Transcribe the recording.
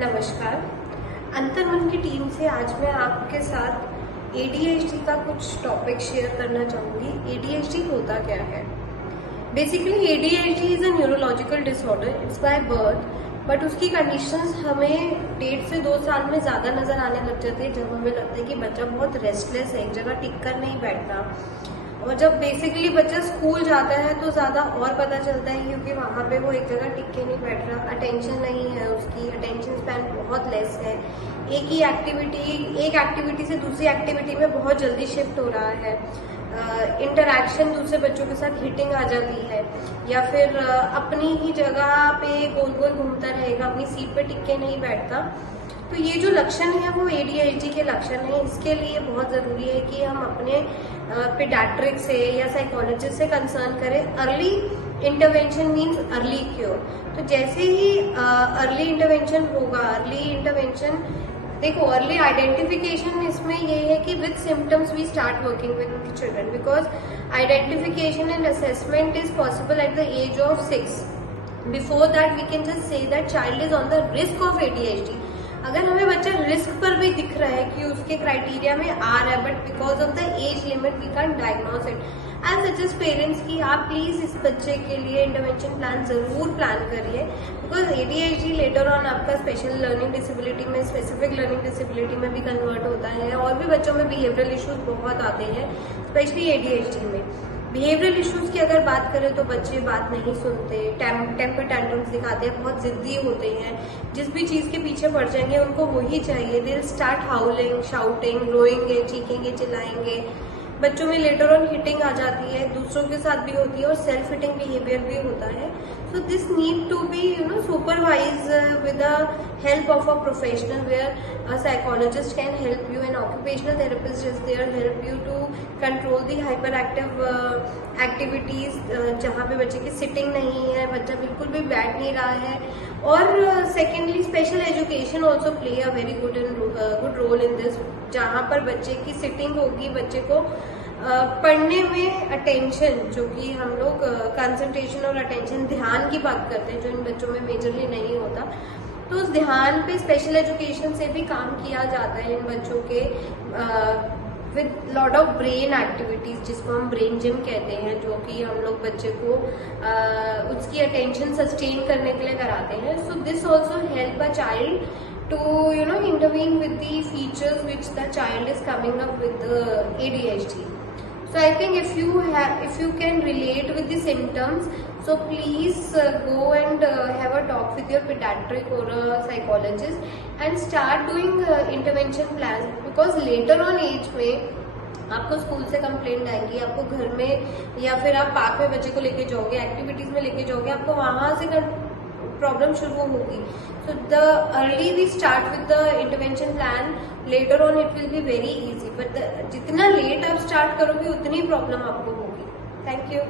नमस्कार। अंतर्मन की टीम से आज मैं आपके साथ ADHD का कुछ टॉपिक शेयर करना चाहूँगी। ADHD होता क्या है? Basically ADHD is a neurological disorder, it's by birth, but उसकी कंडीशंस हमें 1.5 से 2 साल में ज़्यादा नज़र आने लग जाती है, जब हमें लगता है कि बच्चा बहुत रेस्टलेस है, एक जगह टिक कर नहीं बैठता। और जब बेसिकली बच्चा स्कूल जाता है तो ज़्यादा और पता चलता है, क्योंकि वहाँ पे वो एक जगह टिक के नहीं बैठ रहा, अटेंशन नहीं है, उसकी अटेंशन स्पैन बहुत लेस है, एक एक्टिविटी से दूसरी एक्टिविटी में बहुत जल्दी शिफ्ट हो रहा है, इंटरैक्शन दूसरे बच्चों के साथ हिटिंग आ जाती है, या फिर अपनी ही जगह पे गोल गोल घूमता रहेगा, अपनी सीट पे टिक के नहीं बैठता। तो ये जो लक्षण है वो ADHD के लक्षण है। इसके लिए बहुत ज़रूरी है कि हम अपने पीडियाट्रिक से या साइकोलॉजिस्ट से कंसर्न करें। Early intervention means early cure. तो जैसे ही अर्ली इंटरवेंशन होगा, देखो अर्ली आइडेंटिफिकेशन इसमें ये है कि with symptoms we start working with children, because identification and assessment is possible at the age of 6। Before that we can just say that child is on the risk of ADHD। अगर हमें बच्चा risk पर भी दिख रहा है कि उसके क्राइटेरिया में आ रहा है, but because of the age limit we can diagnose it. I suggest parents कि आप प्लीज इस बच्चे के लिए इंटरवेंशन प्लान जरूर प्लान करिए, बिकॉज ADHD लेटर ऑन आपका स्पेशल लर्निंग डिसेबिलिटी में, स्पेसिफिक लर्निंग डिसेबिलिटी में भी कन्वर्ट होता है, और भी बच्चों में बिहेवियरल इश्यूज बहुत आते हैं, स्पेशली ADHD में। बिहेवियरल इश्यूज की अगर बात करें तो बच्चे बात नहीं सुनते, टेम्पर टैंट्रम्स दिखाते हैं, बहुत जिद्दी होते हैं, जिस भी चीज के पीछे पड़ जाएंगे उनको वही चाहिए। They will start howling, shouting, रोएंगे, चीखेंगे, चिल्लाएंगे। बच्चों में लेटर ऑन हिटिंग आ जाती है, दूसरों के साथ भी होती है, और सेल्फ हिटिंग बिहेवियर भी होता है। So this need to be supervise with the help of a professional, where a psychologist can help you, an occupational therapist is there help you to control the hyperactive activities, जहाँ पे बच्चे की sitting नहीं है, बच्चा बिल्कुल भी बैठ नहीं रहा है। और secondly special education also play a very good role in this, जहाँ पर बच्चे की सिटिंग होगी, बच्चे को पढ़ने में अटेंशन, जो कि हम लोग कंसंट्रेशन और अटेंशन, ध्यान की बात करते हैं, जो इन बच्चों में मेजरली नहीं होता, तो उस ध्यान पे स्पेशल एजुकेशन से भी काम किया जाता है इन बच्चों के, with lot of brain activities, जिसको हम ब्रेन जिम कहते हैं, जो कि हम लोग बच्चे को उसकी अटेंशन सस्टेन करने के लिए कराते हैं। So this also help a child to intervene with the features which the child is coming up with ADHD. So I think if you can relate with the symptoms, so please go and have a talk with your pediatric or a psychologist and start doing intervention plans, because later on age में आपको school से complaint आएगी, आपको घर में या फिर आप पार्क में बच्चे को लेके जाओगे, एक्टिविटीज में लेके जाओगे, आपको वहां से प्रॉब्लम शुरू होगी। So the early we start with the intervention plan, later on it will be very easy, but जितना लेट आप स्टार्ट करोगे उतनी प्रॉब्लम आपको होगी। Thank you.